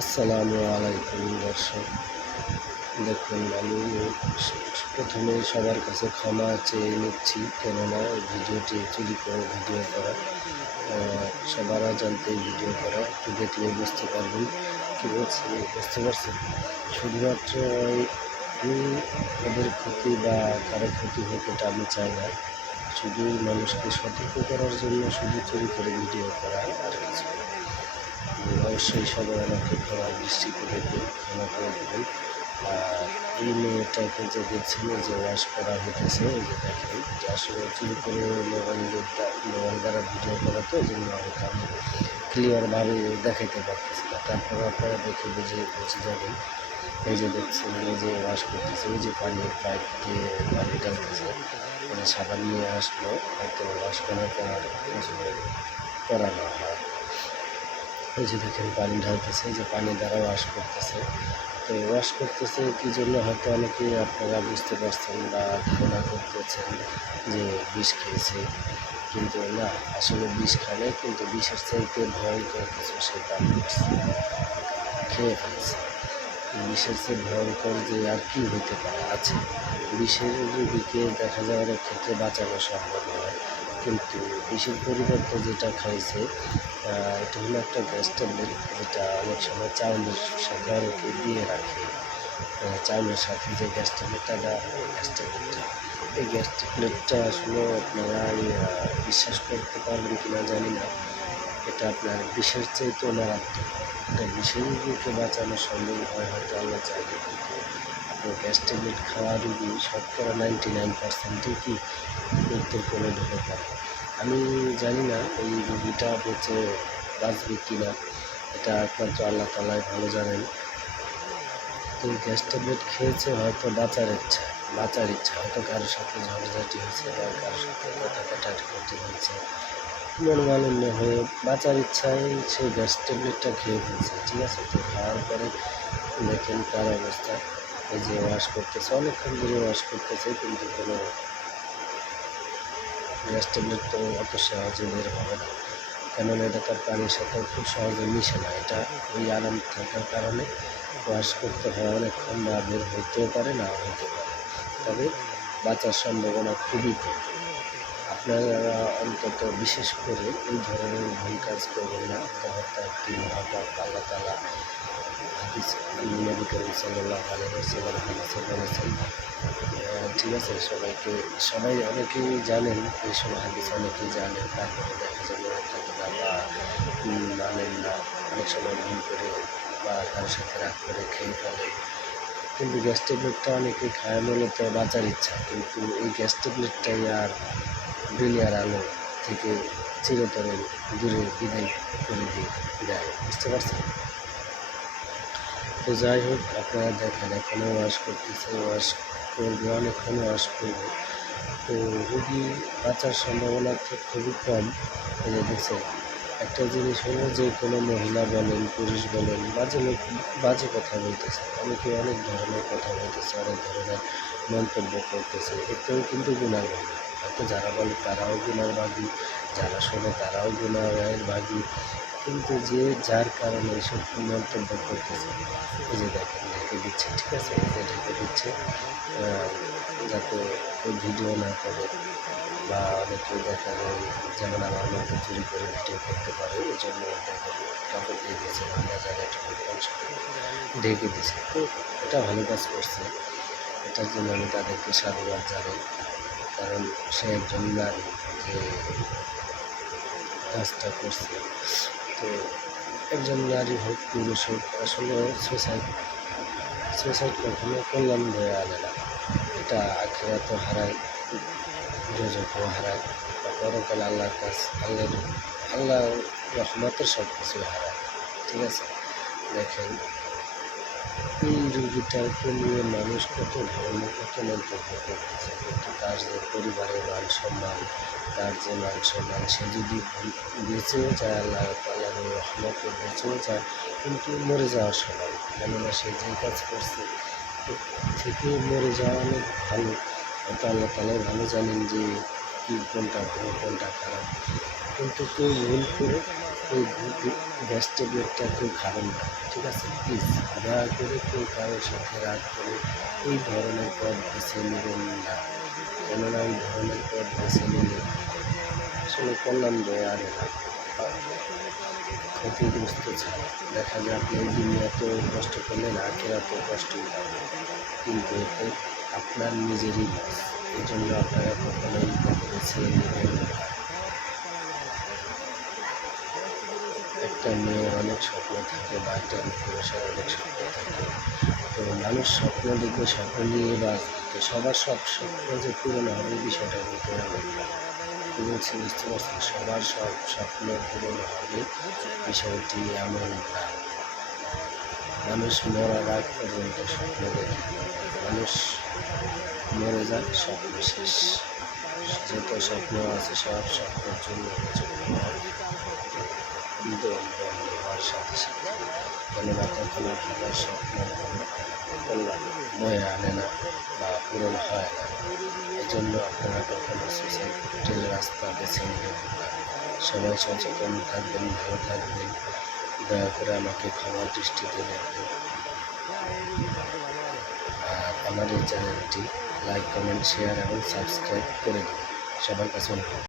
আসসালামু আলাইকুম, দর্শক দেখুন, আমি প্রথমে সবার কাছে ক্ষমা চেয়ে নিচ্ছি, কেননা ভিডিওটি চুরি করে ভিডিও করা সবার জানতে ভিডিও করা, একটু দেখলে বুঝতে পারবেন কী বলছি, বুঝতে পারছেন শুধুমাত্র ওই ওদের ক্ষতি বা কারও ক্ষতি হোক এটা আমি চাই না, শুধু মানুষকে সতর্ক করার জন্য শুধু চুরি করে ভিডিও করা আর কিছু। অবশ্যই সবাই আমাকে ক্ষমা ক্ষমা করে দেবেন। এই মেয়েটাকে যে দেখছেন, এই যে ওয়াশ করা হইতেছে, এই যে দেখেন, যে আসলে চুরি করে মোবাইল দ্বারা ভিডিও করা তো, এই জন্য আমি ক্লিয়ারভাবে দেখাইতে পারতেছি না। তারপর আপনারা দেখে বুঝে বুঝে যাবেন। এই যে দেখছেন, এই যে ওয়াশ করতেছে, এই যে পানি পাইপ দিয়ে পানি ডালতেছে মানে সাবান নিয়ে আসলো, হয়তো ওয়াশ করার পর করানো হয় এই যে দেখেন পানি ঢালতেছে যে পানি দ্বারা ওয়াশ করতেছে। তো ওয়াশ করতেছে কি জন্য হয়তো অনেকেই আপনারা বুঝতে পারছেন বা ধারণা করতেছেন যে বিষ খেয়েছে। কিন্তু না আসলে বিষ নাই, কিন্তু বিষের চাইতে ভয়ঙ্কর কিছু সে করছে খেয়ে ফেলছে। বিষের চেয়ে ভয়ঙ্কর যে আর কি হতে পারে আছে। বিষের রোগীকে দেখা যাওয়ার ক্ষেত্রে বাঁচানো সম্ভব হয়। কিন্তু বিষের পরিবর্তে যেটা খাইছে এটা হলো একটা গ্যাস ট্যাবলেট যেটা অনেক সময় চাউলের সাথে অনেকে দিয়ে রাখে। চাউলের সাথে যে গ্যাস ট্যাবলেটটা দেওয়া গ্যাস ট্যাবলেটটা এই গ্যাস ট্যাবলেটটা আসলে আপনারা বিশ্বাস করতে পারবেন কিনা জানি না। এটা আপনার বিষের চাইতেও মারাত্মক এটা বিষের বাঁচানো সম্ভব হয়, হয়তো আল্লাহ চাইলে। কিন্তু আপনার গ্যাস ট্যাবলেট খাওয়া রুগী শতকরা নাইনটি নাইন পার্সেন্টই কি মৃত্যুর কোলে ঢুকে পড়ে আমি জানি না এই রুগীটা বেঁচে বাঁচবে কি না, এটা একমাত্র আল্লাহ তালাই ভালো জানেন। তো গ্যাস ট্যাবলেট খেয়েছে হয়তো বাঁচার ইচ্ছা বাঁচার ইচ্ছা, হয়তো কারোর সাথে ঝগড়াঝাটি হয়েছে বা কারোর সাথে কথা কাটাকাটি হয়েছে। মনোমালিন্য হয়ে বাঁচার ইচ্ছায় সে গ্যাস ট্যাবলেটটা খেয়ে ফেলছে, ঠিক আছে? তো খাওয়ার পরে দেখেন তার অবস্থা। এই যে ওয়াশ করতেছে, অনেকক্ষণ ধরে ওয়াশ করতেছে, কিন্তু কোনো গ্যাস ট্যাবলেট তো অত সহজে বের হবে না। কেননা এটা তার পানির সাথে খুব সহজে মিশে না। এটা ওই আরাম থাকার কারণে ওয়াশ করতে হয়, অনেকক্ষণ না বের হইতেও পারে, না হইতে পারে। তবে বাঁচার সম্ভাবনা খুবই কম। আপনারা অন্তত বিশেষ করে এই ধরনের ভুল কাজ করবেন না। হত্যা একটি মহাপাপ আল্লাহ তালা ঠিক আছে, সবাইকে, সবাই অনেকেই জানেন এইসব হাদিস অনেকেই জানেন, তারপরে দেখা যাবে না বা মানেন না অনেক সময় ভুল করে বা কারোর সাথে রাগ করে খেয়ে ফেলে। কিন্তু গ্যাস ট্যাবলেটটা অনেকে খায় মূলত বাঁচার ইচ্ছা, কিন্তু এই গ্যাস ট্যাবলেটটাই আর দুনিয়ার আলো থেকে চিরতরে দূরে বিদায় করে দিয়ে দেয়। বুঝতে পারছেন? তো যাই হোক, আপনারা দেখেন, এখনও ওয়াশ করতেছে ওয়াশ করবে, অনেকক্ষণ ওয়াশ করবে। তো রুগী বাঁচার সম্ভাবনা খুবই কম। দেখছেন, একটা জিনিস হলো যে কোনো মহিলা বলেন, পুরুষ বলেন, বাজে লোক, বাজে কথা বলতেছে। অনেকে অনেক ধরনের কথা বলতেছে, অনেক ধরনের মন্তব্য করতেছে, এতেও কিন্তু ভাগী হয়তো যারা বলে তারাও গুণার ভাগী যারা শোনে তারাও গুণার ভাগী কিন্তু যে যার কারণে এইসব মন্তব্য করতেছে, এই যে দেখেন, ঢেকে দিচ্ছে, ঠিক আছে? এই যে ঢেকে দিচ্ছে যাতে ওই ভিডিও না করে বা অনেকে দেখা যায়, যেমন আমার মতো চুরি করে ভিডিও করতে পারে, এই জন্য দেখেন কাপড় দিয়ে দিয়েছে জায়গাটুকু অংশটুকু ঢেকে দিয়েছে। তো এটা ভালো কাজ করছে। এটার জন্য আমি তাদেরকে সাধুবাদ জানাই। কারণ সে নারী যে কাজটা করছে। তো একজন নারী হোক, পুরুষ হোক, আসলে সুসাইড সুসাইড কখনো কল্যাণ বয়ে আনে না। এটা আখেরাত হারায় যোজকও হারায়, বা পরকাল আল্লাহর কাছ আল্লাহর আল্লাহ রহমতের সব কিছু হারায়। ঠিক আছে? দেখেন এই রুগীটাকে নিয়ে মানুষ কত ধরনের কত মন্তব্য করতেছে কিন্তু তার যে পরিবারের মান সম্মান, তার যে মান সম্মান, সে যদি বেঁচেও যায়, আল্লাহ তাল্লাহ রহমতে বেঁচেও যায়, কিন্তু মরে যাওয়ার সময়। কেননা সে যে কাজ করছে থেকে মরে যাওয়া অনেক ভালো। হয়তো আল্লাহ তালাই ভালো জানেন যে কী, কোনটা ভালো, কোনটা খারাপ। কিন্তু কেউ ভুল করে এই গ্যাস ট্যাবলেটটা কেউ খাবেন না, ঠিক আছে? প্লিজ দয়া করে কেউ কারোর সাথে রাগ করে এই ধরনের পথ বেছে নেবেন না। কেননা এই ধরনের পথ বেছে নিলে আসলে কল্যাণ বয়ে আনে না। ক্ষতিগ্রস্ত ছাড়া। দেখা যায় আপনি এই দিনে এত কষ্ট করলেন আখের এত কষ্টই পাবেন কিন্তু এতে আপনার নিজেরই লস এই জন্য আপনারা কখনোই বেছে নেবেন না। একটা মেয়ের অনেক স্বপ্ন থাকে বা একটা পুরুষের অনেক স্বপ্ন থাকে। তো মানুষ স্বপ্ন দেখবে নিয়ে বা তো সবার সব স্বপ্ন যে পূরণ হবে বিষয়টা কিন্তু বলছি বুঝতে পারছেন সবার সব স্বপ্ন পূরণ হবে বিষয়টি এমন না। মানুষ মরার আগ পর্যন্ত স্বপ্ন দেখে। মানুষ মরে যাক, স্বপ্ন শেষ। যত স্বপ্ন আছে সব স্বপ্নের জন্য হওয়ার সাথে সাথে। তখন আপনার স্বপ্ন আনে না বা পূরণ হয় না। এই জন্য আপনারা কখনো রাস্তা বেছে নেবেন সবাই সচেতন থাকবেন, ভালো থাকবেন। দয়া করে আমাকে ক্ষমা দৃষ্টিতে দেখবেন আর আমার চ্যানেলটি লাইক, কমেন্ট, শেয়ার এবং সাবস্ক্রাইব করে দিন। সবার কাছে অনুরোধ।